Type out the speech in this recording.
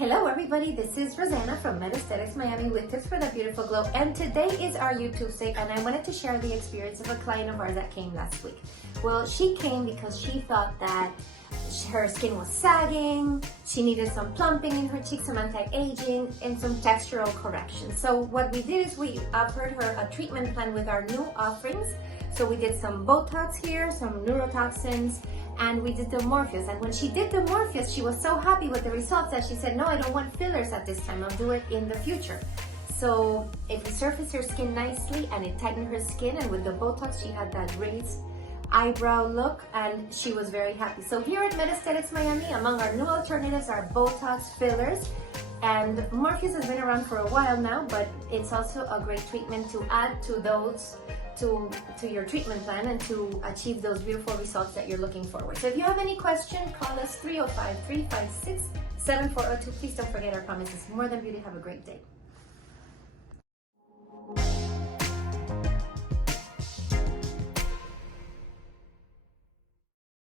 Hello everybody, this is Rosanna from Aesthetics Miami with tips for that beautiful glow, and today is our YouTube save, and I wanted to share the experience of a client of ours that came last week. Well, she came because she thought that her skin was sagging, she needed some plumping in her cheeks, some anti-aging, and some textural correction. So what we did is we offered her a treatment plan with our new offerings. So we did some Botox here, some neurotoxins, and we did the Morpheus. And when she did the Morpheus, she was so happy with the results that she said, no, I don't want fillers at this time, I'll do it in the future. So it resurfaced her skin nicely and it tightened her skin, and with the Botox, she had that raised eyebrow look and she was very happy. So here at Aesthetics Miami, among our new alternatives are Botox fillers, and Morpheus has been around for a while now, but it's also a great treatment to add to those to your treatment plan and to achieve those beautiful results that you're looking forward. So if you have any question, call us 305-356-7402. Please don't forget our promises. More than beauty. Have a great day.